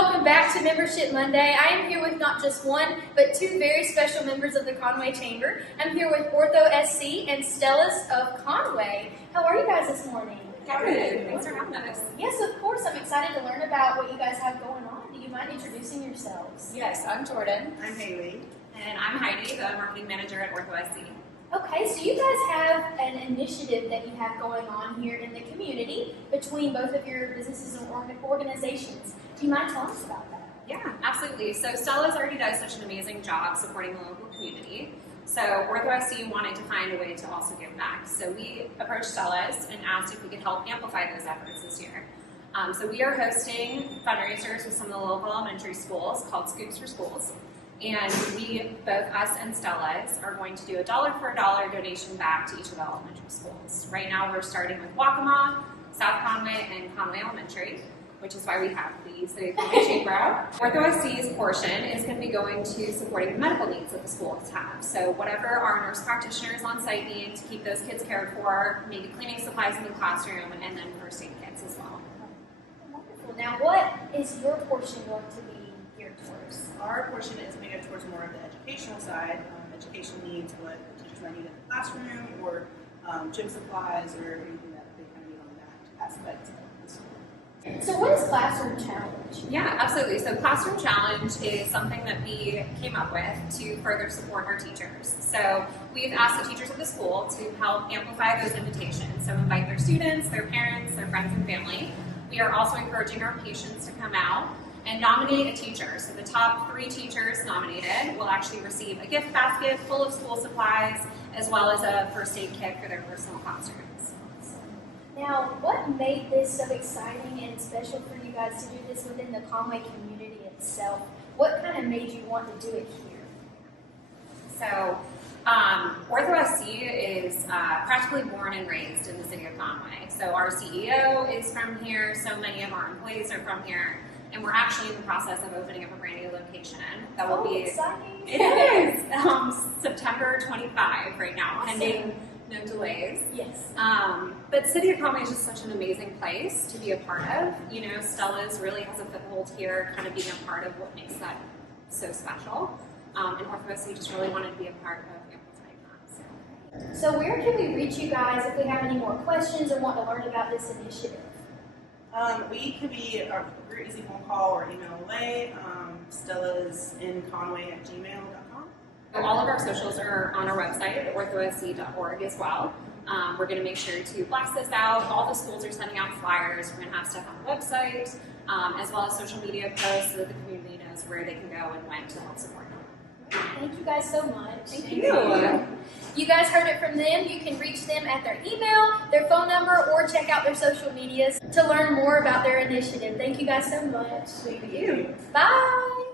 welcome back to Membership Monday. I am here with not just one, but two very special members of the Conway Chamber. I'm here with OrthoSC and Stella's of Conway. How are you guys this morning? Good. Thanks for having us. Yes, of course. I'm excited to learn about what you guys have going on. Do you mind introducing yourselves? Yes, I'm Jordan. I'm Haley. And I'm Heidi, the marketing manager at OrthoSC. Okay, so you guys have an initiative that you have going on here in the community between both of your businesses and organizations. Do you mind telling us about that? Yeah, absolutely. So Stella's already does such an amazing job supporting the local community. So OrthoSC wanted to find a way to also give back. So we approached Stella's and asked if we could help amplify those efforts this year. So we are hosting fundraisers with some of the local elementary schools called Scoops for Schools. And we, both us and Stella's, are going to do a dollar for a dollar donation back to each of the elementary schools. Right now we're starting with Waccamaw, South Conway, and Conway Elementary, which is why we have the City of Conway Chamber. OrthoSC's portion is going to be going to supporting the medical needs that the schools have. So whatever our nurse practitioners on site need to keep those kids cared for, maybe cleaning supplies in the classroom, and then first aid kits as well. Wonderful. Now, what is your portion going to be geared towards? Our portion is geared towards more of the educational side. Education needs, what teachers might need in the classroom, or gym supplies, or anything that they kind of need on that aspect of the school. So what is Classroom Challenge? Yeah, absolutely. So Classroom Challenge is something that we came up with to further support our teachers. So we've asked the teachers of the school to help amplify those invitations. So invite their students, their parents, their friends and family. We are also encouraging our patients to come out and nominate a teacher. So the top 3 teachers nominated will actually receive a gift basket full of school supplies, as well as a first aid kit for their personal classrooms. Now, what made this so exciting and special for you guys to do this within the Conway community itself? What kind of made you want to do it here? So, OrthoSC is practically born and raised in the city of Conway. So our CEO is from here, so many of our employees are from here, and we're actually in the process of opening up a brand new location. That will be exciting. It is September 25 right now, Awesome. pending no delays. Yes. But City of Conway is just such an amazing place to be a part of. You know, Stella's really has a foothold here, kind of being a part of what makes that so special. And OrthoSC just really wanted to be a part of amplifying that. So where can we reach you guys if we have any more questions or want to learn about this initiative? We could be a very easy phone call or email away. Stella's in Conway at gmail.com. All of our socials are on our website at orthosc.org as well. We're going to make sure to blast this out. All the schools are sending out flyers. We're going to have stuff on the website, as well as social media posts so that the community knows where they can go and when to help support them. Thank you guys so much. Thank you. You guys heard it from them. You can reach them at their email, their phone number, or check out their social medias to learn more about their initiative. Thank you guys so much. Thank you. Bye.